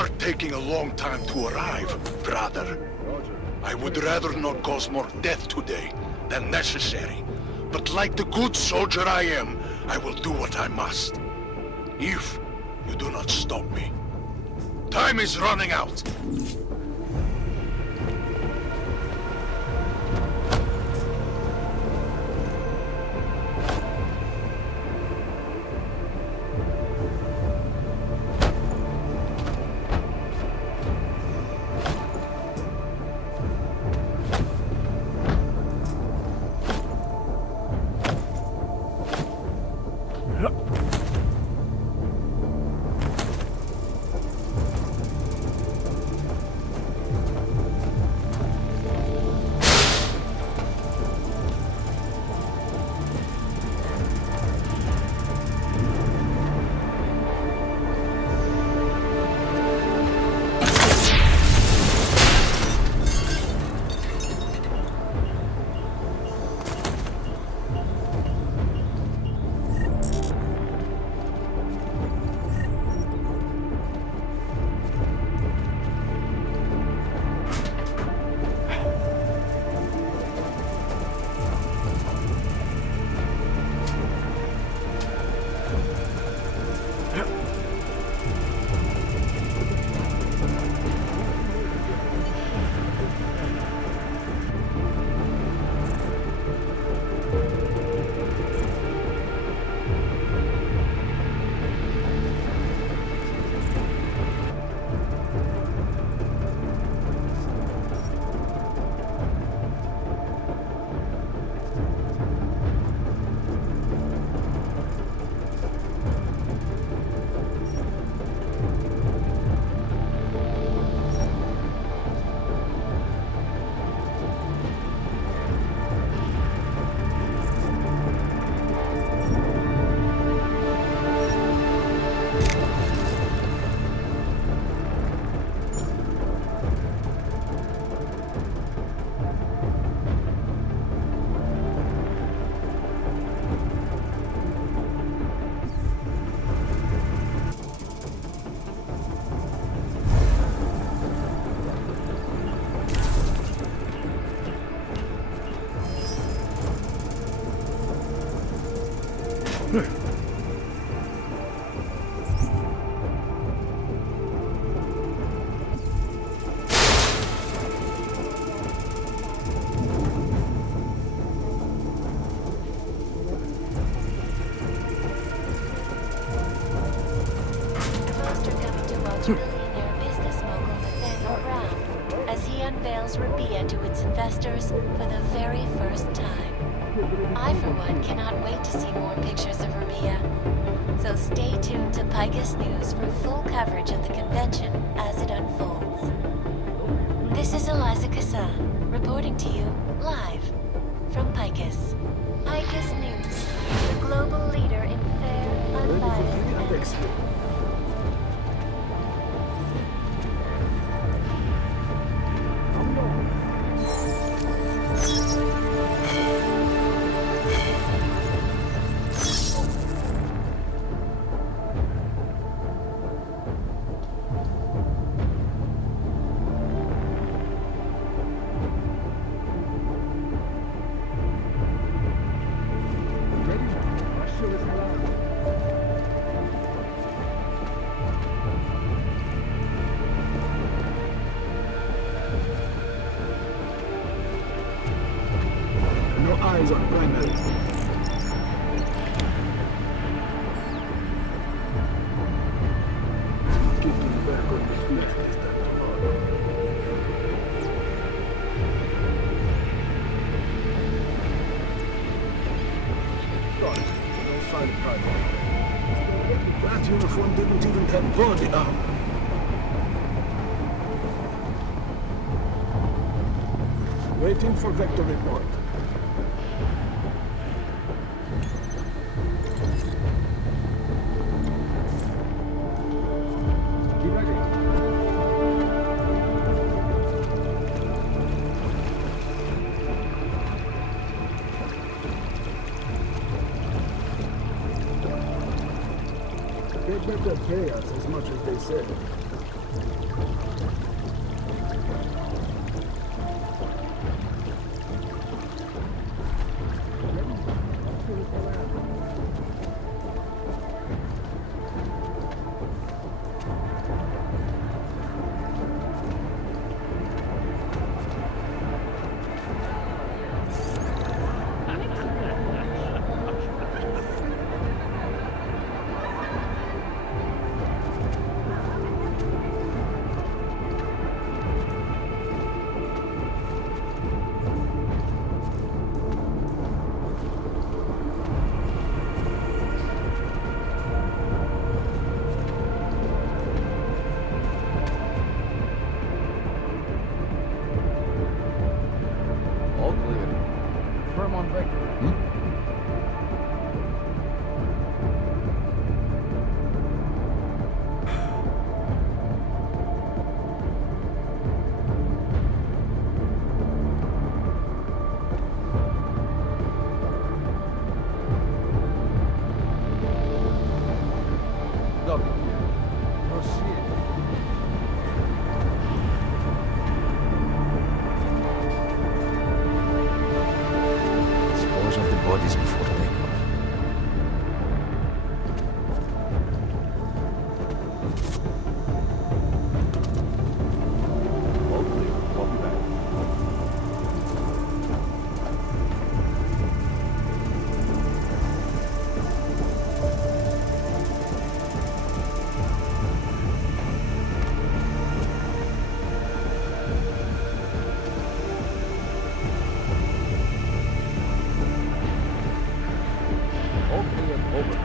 are taking a long time to arrive, brother. I would rather not cause more death today than necessary. But like the good soldier I am, I will do what I must. If you do not stop me. Time is running out. Investors for the very first time. I, for one, cannot wait to see more pictures of Rabia. So stay tuned to Picus News for full coverage of the convention as it unfolds. This is Eliza Kassan, reporting to you live from Picus. Picus News, the global leader in fair, unbiased, eyes on primary. Getting back on the field this time tomorrow. Right, no sign of primary. That uniform didn't even have body armor. Waiting for vector report. Be ready. They better pay us as much as they said. Over.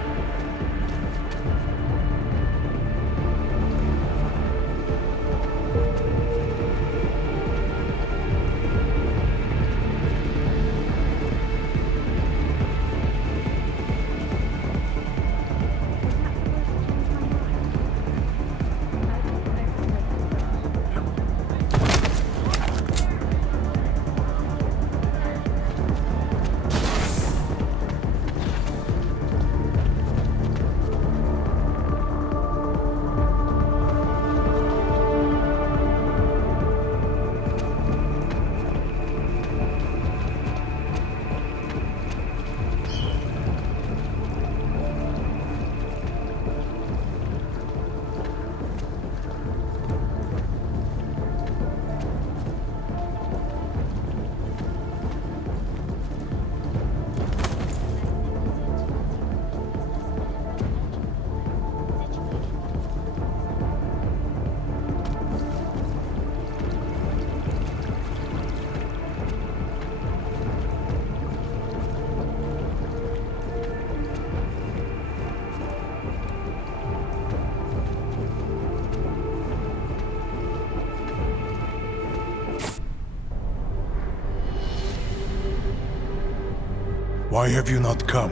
Why have you not come?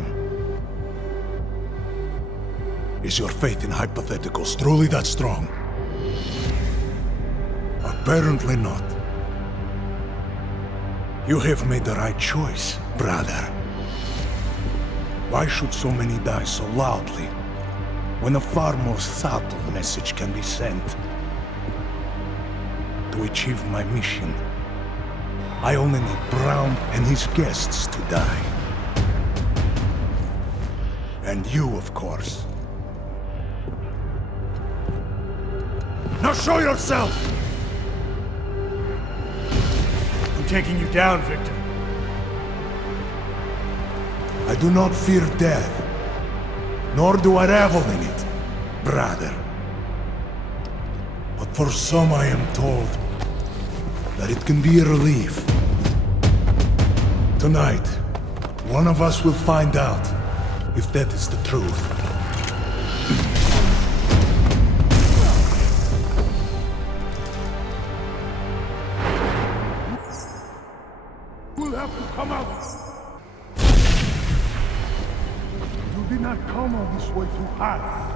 Is your faith in hypotheticals truly that strong? Apparently not. You have made the right choice, brother. Why should so many die so loudly, when a far more subtle message can be sent? To achieve my mission, I only need Brown and his guests to die. And you, of course. Now show yourself! I'm taking you down, Victor. I do not fear death, nor do I revel in it, brother. But for some I am told that it can be a relief. Tonight, one of us will find out if that is the truth. We'll have to come out. You did not come all this way to hide.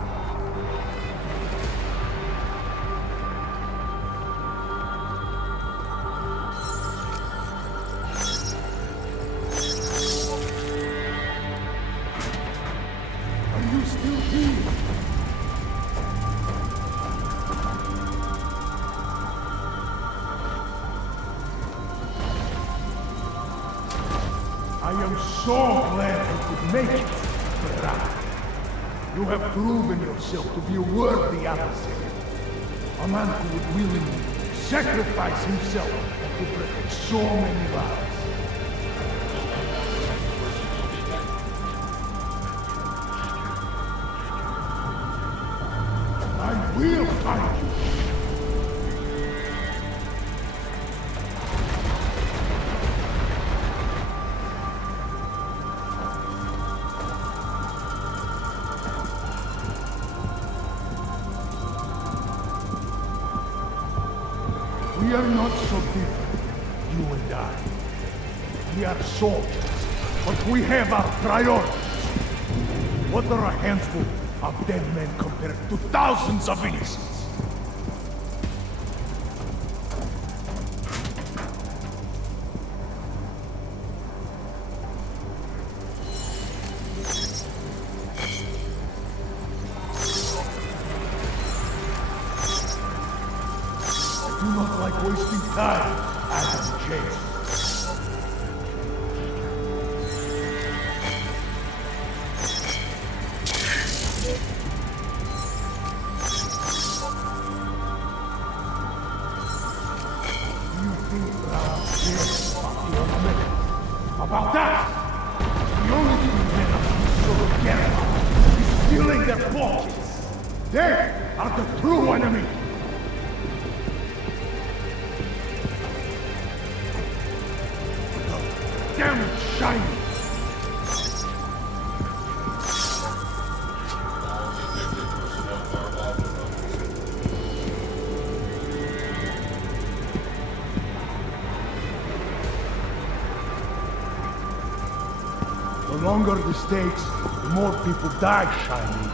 So glad you could make it, brother. You have proven yourself to be a worthy adversary. A man who would willingly sacrifice himself to protect so many lives. I will find you. We are not so different, you and I. We are soldiers, but we have our priorities. What are a handful of dead men compared to thousands of innocents? I do not like wasting time, Adam Jensen. Do you think Brown cares about the ornament? About that? The only thing men are so care about is stealing their fortunes. They are the true enemy. Damn it, shiny! longer the stakes, the more people die, Shiny.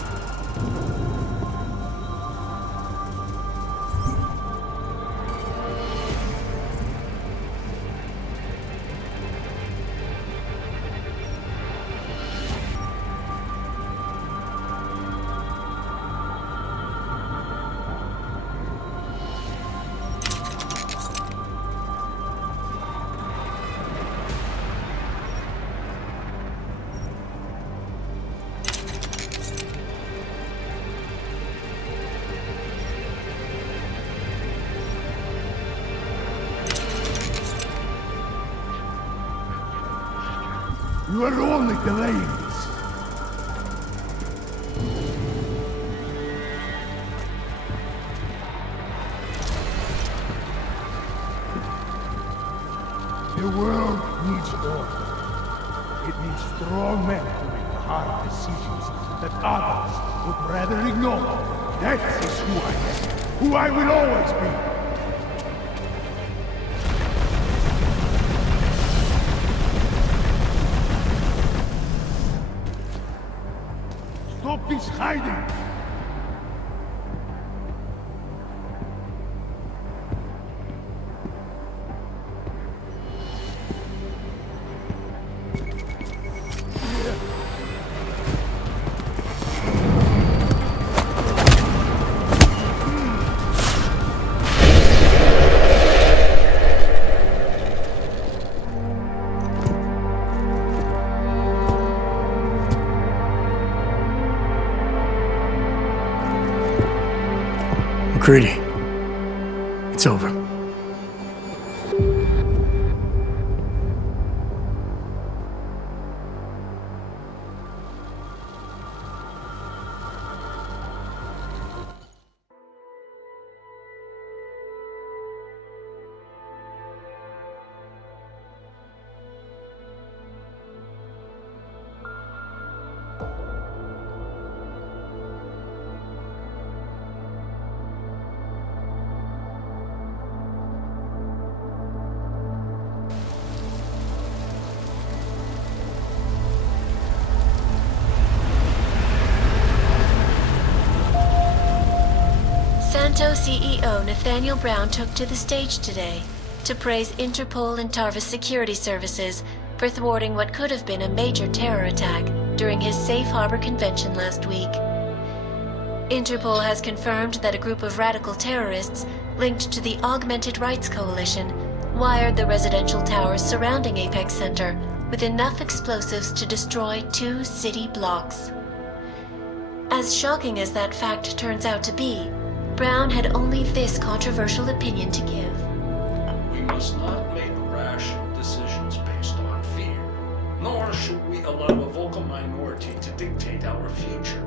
You are only delaying this. The world needs order. It needs strong men to make the hard decisions that others would rather ignore. That is who I am, who I will always be. Stop this hiding! Greedy. It's over. Santo CEO Nathaniel Brown took to the stage today to praise Interpol and Tarvis security services for thwarting what could have been a major terror attack during his safe harbor convention last week. Interpol has confirmed that a group of radical terrorists linked to the Augmented Rights Coalition wired the residential towers surrounding Apex Center with enough explosives to destroy 2 city blocks. As shocking as that fact turns out to be, Brown had only this controversial opinion to give. We must not make rash decisions based on fear, nor should we allow a vocal minority to dictate our future.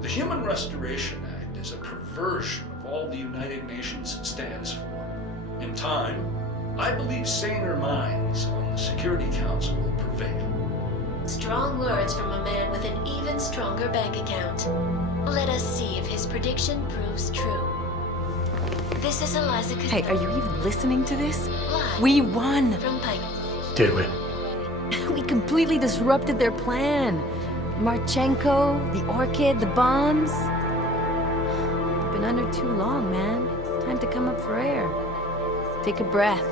The Human Restoration Act is a perversion of all the United Nations stands for. In time, I believe saner minds on the Security Council will prevail. Strong words from a man with an even stronger bank account. Let us see if his prediction proves true. This is Eliza Costello. Hey, are you even listening to this? Live We won! from Pacifist. Did we? We completely disrupted their plan. Marchenko, the orchid, the bombs. Been under too long, man. Time to come up for air. Take a breath.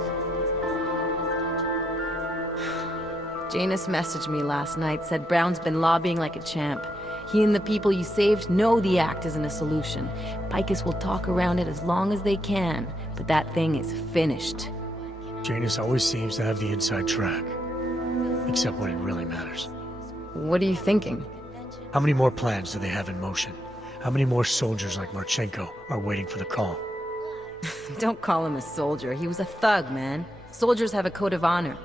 Janus messaged me last night, said Brown's been lobbying like a champ. He and the people you saved know the act isn't a solution. Picus will talk around it as long as they can, but that thing is finished. Janus always seems to have the inside track. Except when it really matters. What are you thinking? How many more plans do they have in motion? How many more soldiers like Marchenko are waiting for the call? Don't call him a soldier. He was a thug, man. Soldiers have a code of honor.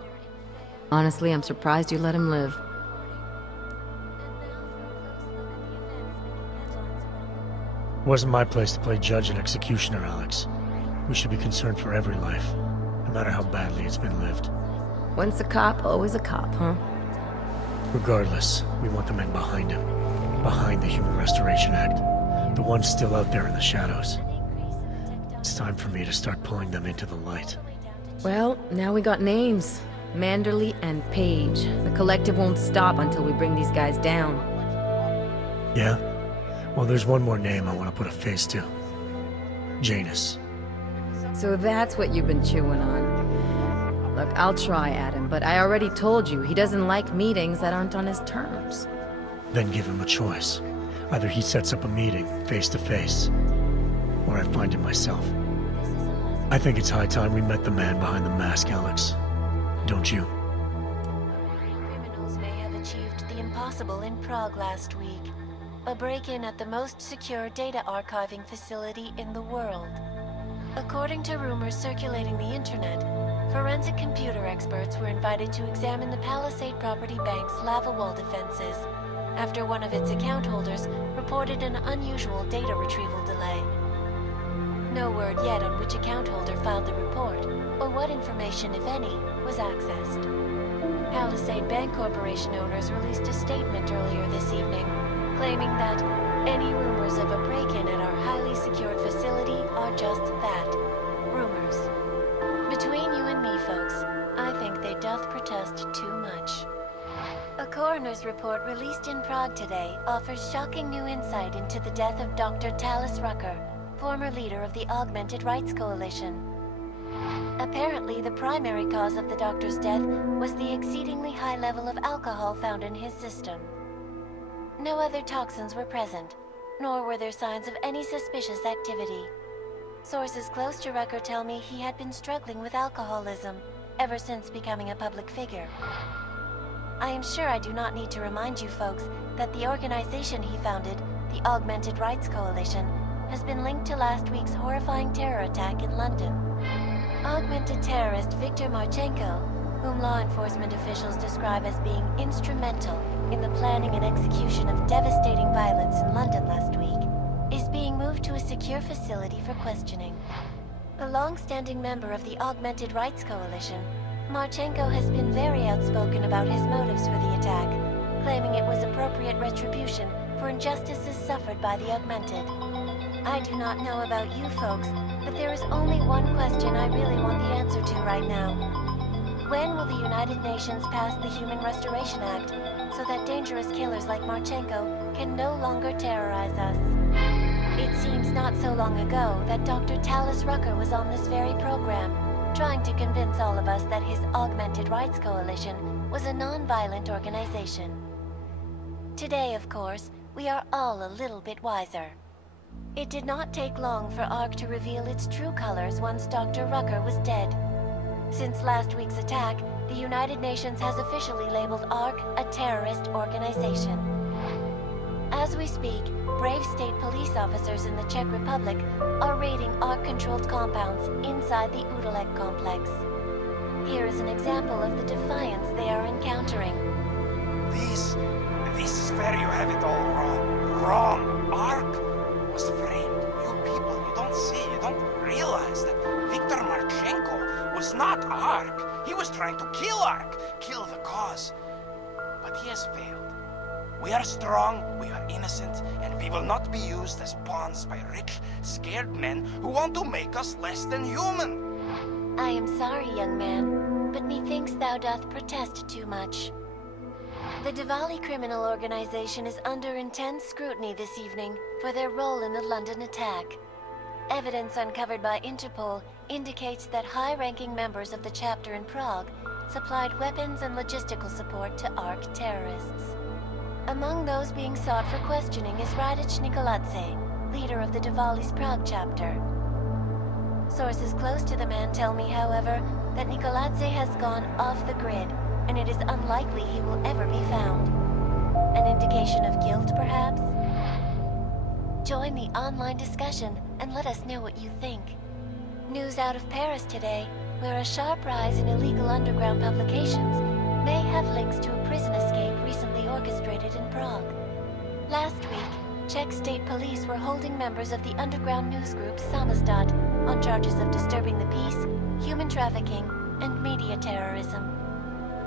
Honestly, I'm surprised you let him live. Wasn't my place to play judge and executioner, Alex. We should be concerned for every life, no matter how badly it's been lived. Once a cop, always a cop, huh? Regardless, we want the men behind him. Behind the Human Restoration Act. The ones still out there in the shadows. It's time for me to start pulling them into the light. Well, now we got names. Manderley and Page. The collective won't stop until we bring these guys down. Yeah? Well, there's one more name I want to put a face to. Janus. So that's what you've been chewing on. Look, I'll try, Adam, but I already told you he doesn't like meetings that aren't on his terms. Then give him a choice. Either he sets up a meeting, face to face, or I find him myself. I think it's high time we met the man behind the mask, Alex. Don't you? Criminals may have achieved the impossible in Prague last week. A break-in at the most secure data archiving facility in the world. According to rumors circulating the internet, forensic computer experts were invited to examine the Palisade Property Bank's lava wall defenses after one of its account holders reported an unusual data retrieval delay. No word yet on which account holder filed the report, or what information, if any, was accessed. Palisade Bank Corporation owners released a statement earlier this evening, claiming that any rumors of a break-in at our highly secured facility are just that, rumors. Between you and me, folks, I think they doth protest too much. A coroner's report released in Prague today offers shocking new insight into the death of Dr. Talis Rucker, former leader of the Augmented Rights Coalition. Apparently, the primary cause of the doctor's death was the exceedingly high level of alcohol found in his system. No other toxins were present, nor were there signs of any suspicious activity. Sources close to Rucker tell me he had been struggling with alcoholism ever since becoming a public figure. I am sure I do not need to remind you folks that the organization he founded, the Augmented Rights Coalition, has been linked to last week's horrifying terror attack in London. Augmented terrorist Viktor Marchenko, whom law enforcement officials describe as being instrumental in the planning and execution of devastating violence in London last week, is being moved to a secure facility for questioning. A long-standing member of the Augmented Rights Coalition, Marchenko has been very outspoken about his motives for the attack, claiming it was appropriate retribution for injustices suffered by the Augmented. I do not know about you folks, but there is only one question I really want the answer to right now. When will the United Nations pass the Human Restoration Act so that dangerous killers like Marchenko can no longer terrorize us? It seems not so long ago that Dr. Talis Rucker was on this very program, trying to convince all of us that his Augmented Rights Coalition was a non-violent organization. Today, of course, we are all a little bit wiser. It did not take long for ARC to reveal its true colors once Dr. Rucker was dead. Since last week's attack, the United Nations has officially labeled ARC a terrorist organization. As we speak, brave state police officers in the Czech Republic are raiding ARC-controlled compounds inside the Udalek complex. Here is an example of the defiance they are encountering. This is where you have it all wrong. Wrong! ARC was framed. You people, you don't see, you don't realize that Viktor Marchenko was not ARC. He was trying to kill ARC, kill the cause. But he has failed. We are strong, we are innocent, and we will not be used as pawns by rich, scared men who want to make us less than human. I am sorry, young man, but methinks thou doth protest too much. The Diwali criminal organization is under intense scrutiny this evening for their role in the London attack. Evidence uncovered by Interpol indicates that high-ranking members of the chapter in Prague supplied weapons and logistical support to ARC terrorists. Among those being sought for questioning is Radic Nikoladze, leader of the Diwali's Prague chapter. Sources close to the man tell me, however, that Nikoladze has gone off the grid, and it is unlikely he will ever be found. An indication of guilt, perhaps? Join the online discussion and let us know what you think. News out of Paris today, where a sharp rise in illegal underground publications may have links to a prison escape recently orchestrated in Prague. Last week, Czech state police were holding members of the underground news group Samizdat on charges of disturbing the peace, human trafficking, and media terrorism.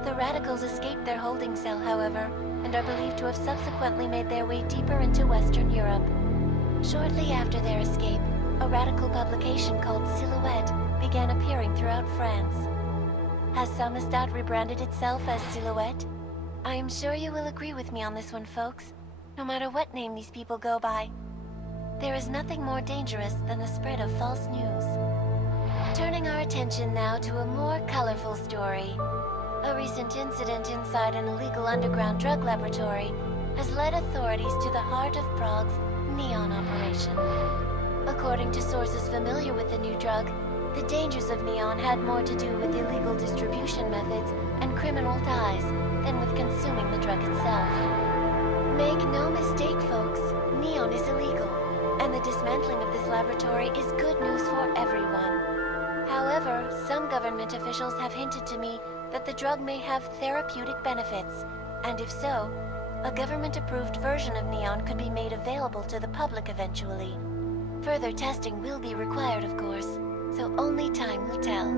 The radicals escaped their holding cell, however, and are believed to have subsequently made their way deeper into Western Europe. Shortly after their escape, a radical publication called Silhouette began appearing throughout France. Has Samizdat rebranded itself as Silhouette? I am sure you will agree with me on this one, folks. No matter what name these people go by, there is nothing more dangerous than the spread of false news. Turning our attention now to a more colorful story. A recent incident inside an illegal underground drug laboratory has led authorities to the heart of Prague's Neon operation. According to sources familiar with the new drug, the dangers of Neon had more to do with illegal distribution methods and criminal ties than with consuming the drug itself. Make no mistake, folks, Neon is illegal, and the dismantling of this laboratory is good news for everyone. However, some government officials have hinted to me that the drug may have therapeutic benefits, and if so, a government-approved version of Neon could be made available to the public eventually. Further testing will be required, of course, so only time will tell.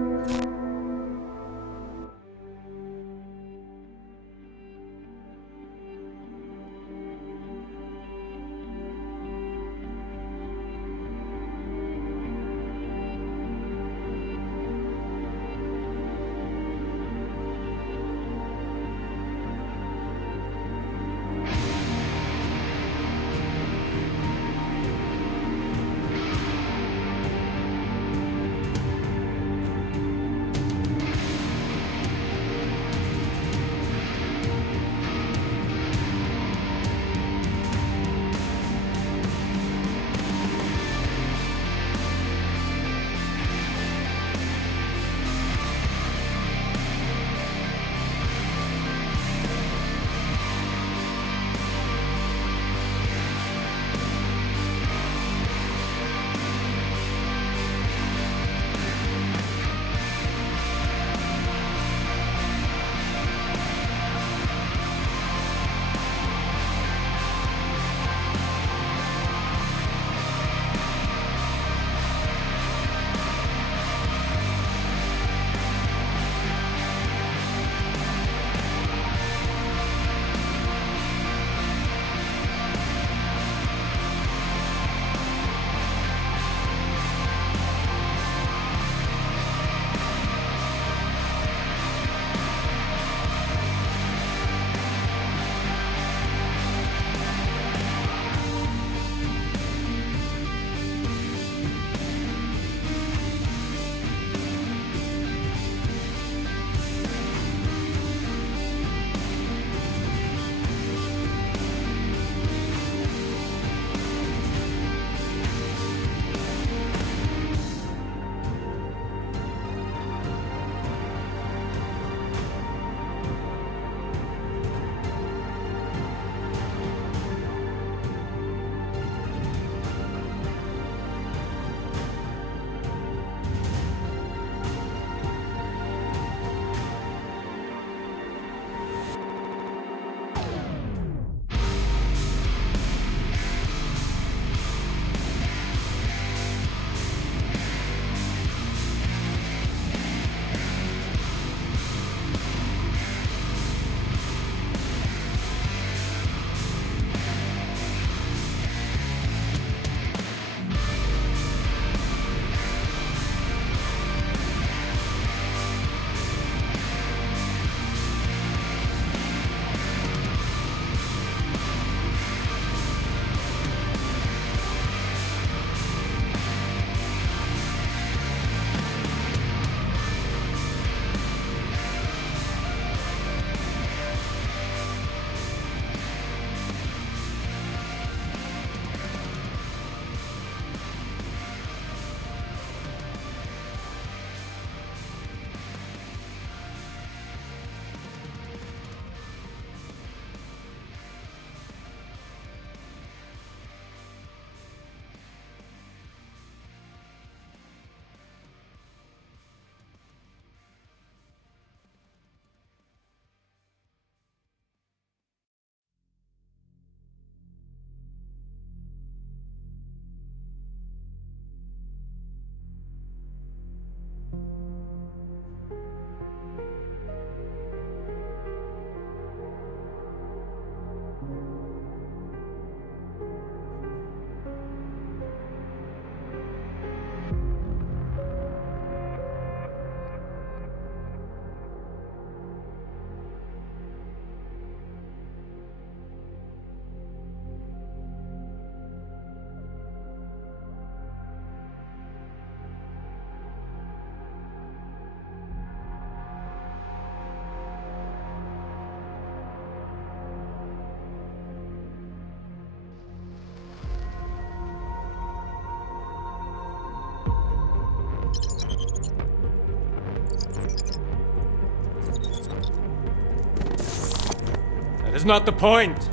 That is not the point.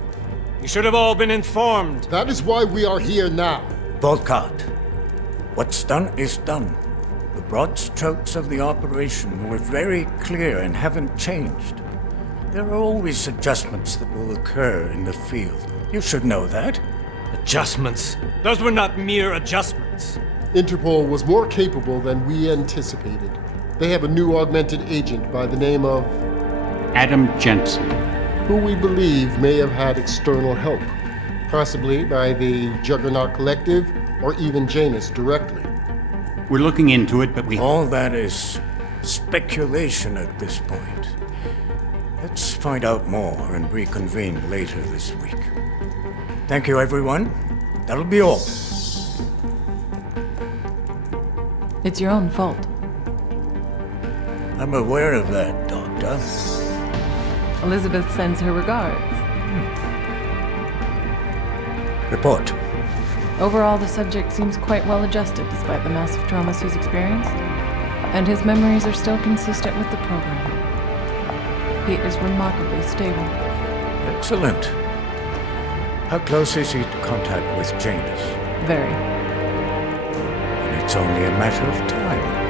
You should have all been informed. That is why we are here now. Volkart, what's done is done. The broad strokes of the operation were very clear and haven't changed. There are always adjustments that will occur in the field. You should know that. Adjustments? Those were not mere adjustments. Interpol was more capable than we anticipated. They have a new augmented agent by the name of... Adam Jensen. Who we believe may have had external help. Possibly by the Juggernaut Collective or even Janus directly. We're looking into it, but we... All that is speculation at this point. Let's find out more and reconvene later this week. Thank you, everyone. That'll be all. It's your own fault. I'm aware of that, Doctor. Elizabeth sends her regards. Report. Overall, the subject seems quite well adjusted despite the massive traumas he's experienced, and his memories are still consistent with the program. He is remarkably stable. Excellent. How close is he to contact with Janus? Very. And it's only a matter of time.